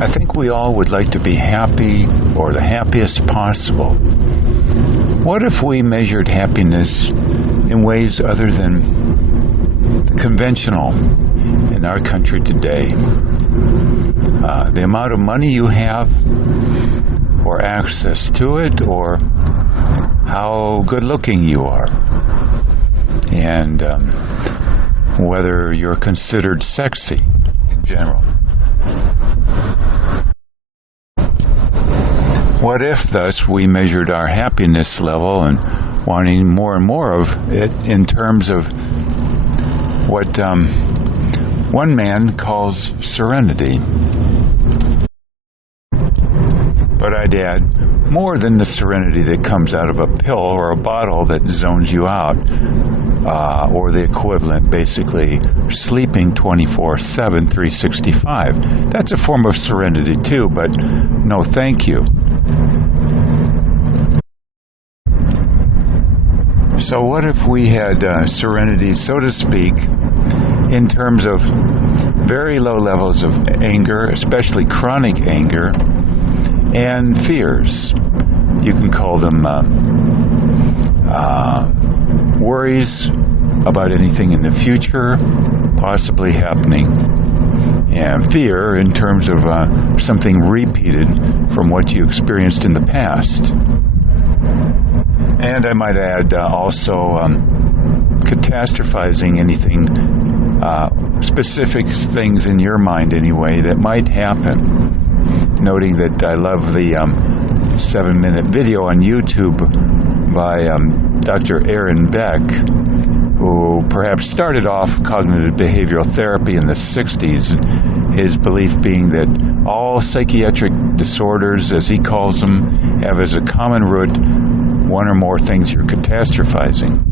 I think we all would like to be happy or the happiest possible. What if we measured happiness in ways other than the conventional in our country today? The amount of money you have, or access to it, or how good looking you are, and whether you're considered sexy in general. What if, thus, we measured our happiness level and wanting more and more of it in terms of what one man calls serenity? But I'd add, more than the serenity that comes out of a pill or a bottle that zones you out, or the equivalent, basically, sleeping 24/7, 365. That's a form of serenity too, but no thank you. So what if we had serenity, so to speak, in terms of very low levels of anger, especially chronic anger, and fears? You can call them worries about anything in the future possibly happening, and fear in terms of something repeated from what you experienced in the past. And I might add also catastrophizing anything, specific things in your mind anyway that might happen. Noting that I love the 7-minute video on YouTube by Dr. Aaron Beck, who perhaps started off cognitive behavioral therapy in the 60s, his belief being that all psychiatric disorders, as he calls them, have as a common root one or more things you're catastrophizing.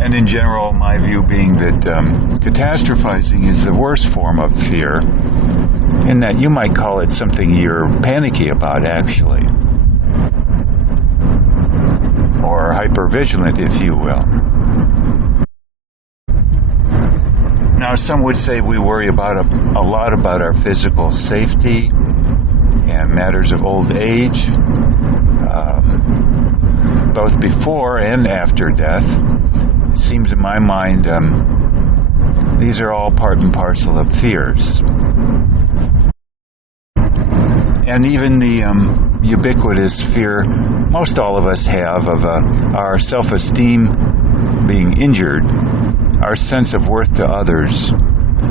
And in general, my view being that catastrophizing is the worst form of fear, in that you might call it something you're panicky about, actually, or hypervigilant, if you will. Now, some would say we worry about a lot about our physical safety and matters of old age, both before and after death. It seems in my mind these are all part and parcel of fears. And even the ubiquitous fear most all of us have of our self-esteem being injured, our sense of worth to others,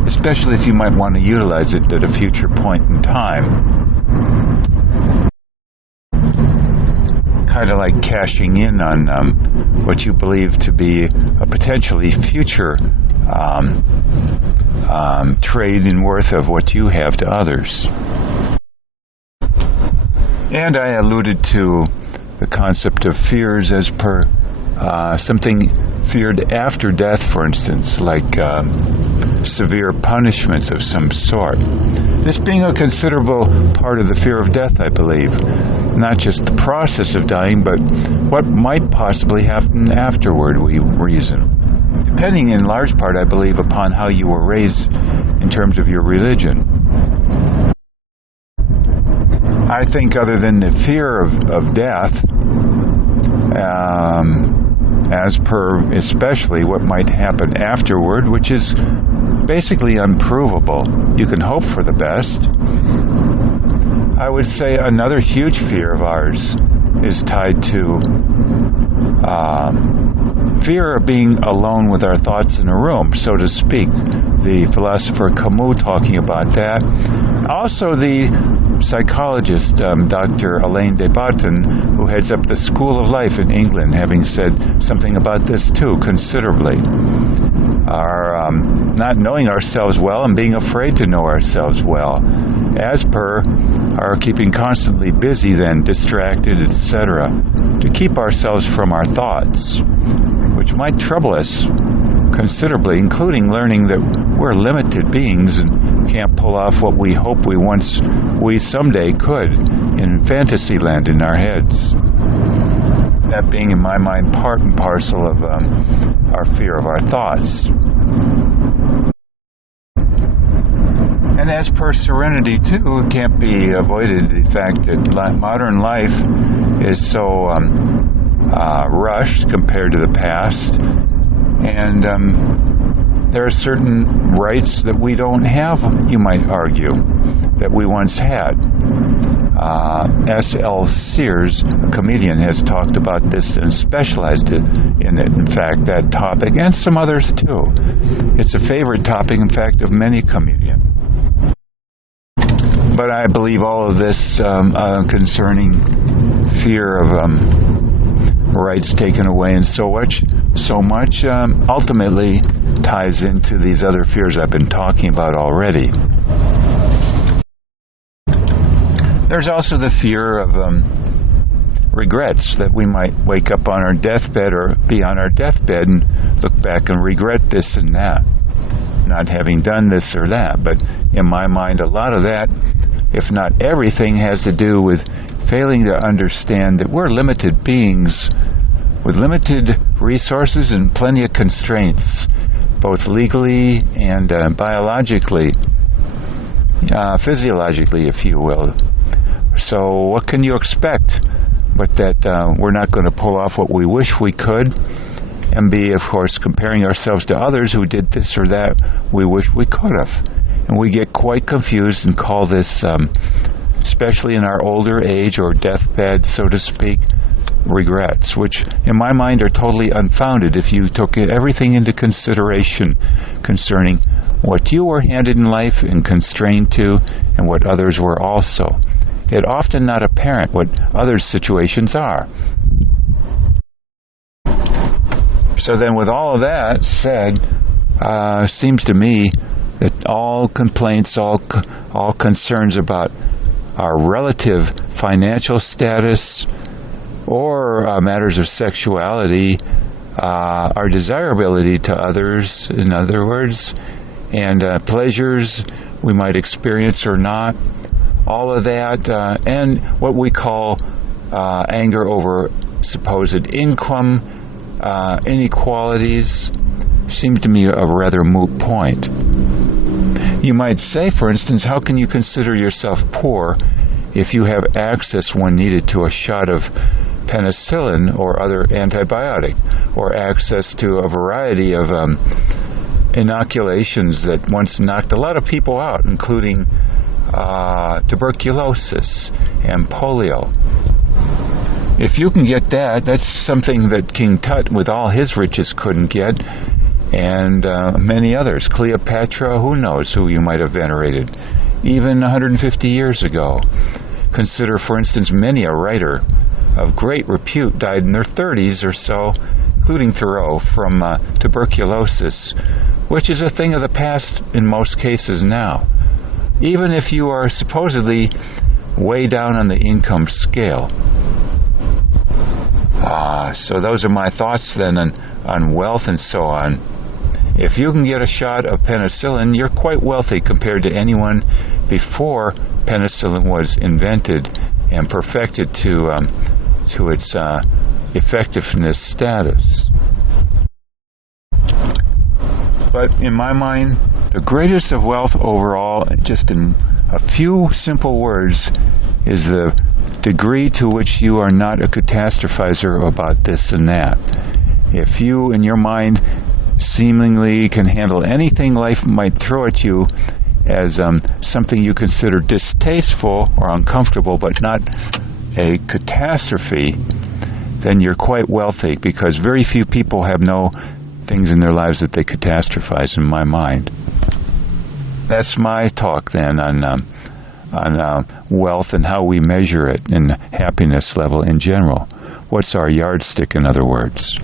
especially if you might want to utilize it at a future point in time. Kind of like cashing in on what you believe to be a potentially future trade in worth of what you have to others. And I alluded to the concept of fears as per something feared after death, for instance, like severe punishments of some sort. This being a considerable part of the fear of death, I believe. Not just the process of dying, but what might possibly happen afterward, we reason. Depending in large part, I believe, upon how you were raised in terms of your religion. I think other than the fear of death, as per especially what might happen afterward, which is basically unprovable. You can hope for the best. I would say another huge fear of ours is tied to fear of being alone with our thoughts in a room, so to speak. The philosopher Camus talking about that. Also the psychologist, Dr. Alain de Botton, who heads up the School of Life in England, having said something about this too, considerably. Our not knowing ourselves well and being afraid to know ourselves well, as per our keeping constantly busy then, distracted, etc., to keep ourselves from our thoughts, which might trouble us considerably, including learning that we're limited beings and can't pull off what we hope we someday could in fantasy land in our heads. That being, in my mind, part and parcel of our fear of our thoughts. And And as per serenity, too, it can't be avoided, the fact that modern life is so rushed compared to the past. And there are certain rights that we don't have, you might argue, that we once had. S.L. Sears, a comedian, has talked about this and specialized in it, in fact, that topic, and some others too. It's a favorite topic, in fact, of many comedians. But I believe all of this concerning fear of rights taken away and so much ultimately ties into these other fears I've been talking about already. There's also the fear of regrets, that we might wake up on our deathbed or be on our deathbed and look back and regret this and that, not having done this or that. But in my mind, a lot of that, if not everything, has to do with failing to understand that we're limited beings with limited resources and plenty of constraints, both legally and biologically, physiologically, if you will. So what can you expect but that we're not going to pull off what we wish we could, and be, of course, comparing ourselves to others who did this or that we wish we could have. And we get quite confused and call this, especially in our older age or deathbed, so to speak, regrets, which in my mind are totally unfounded if you took everything into consideration concerning what you were handed in life and constrained to, and what others were also. It's often not apparent what other situations are. So then, with all of that said, seems to me that all complaints, all concerns about our relative financial status or matters of sexuality, our desirability to others, in other words, and pleasures we might experience or not, all of that, and what we call anger over supposed income inequalities, seem to me a rather moot point. You might say, for instance, how can you consider yourself poor if you have access when needed to a shot of penicillin or other antibiotic, or access to a variety of inoculations that once knocked a lot of people out, including tuberculosis and polio? If you can get that, that's something that King Tut, with all his riches, couldn't get, and many others. Cleopatra, who knows who you might have venerated, even 150 years ago. Consider, for instance, many a writer of great repute died in their 30s or so, including Thoreau, from tuberculosis, which is a thing of the past in most cases now, even if you are supposedly way down on the income scale. So those are my thoughts then on wealth and so on. If you can get a shot of penicillin, you're quite wealthy compared to anyone before penicillin was invented and perfected to its effectiveness status. But in my mind, the greatest of wealth overall, just in a few simple words, is the degree to which you are not a catastrophizer about this and that. If you, in your mind, seemingly can handle anything life might throw at you as something you consider distasteful or uncomfortable, but not a catastrophe, then you're quite wealthy, because very few people have no things in their lives that they catastrophize, in my mind. That's my talk then on wealth and how we measure it, and happiness level in general. What's our yardstick, in other words?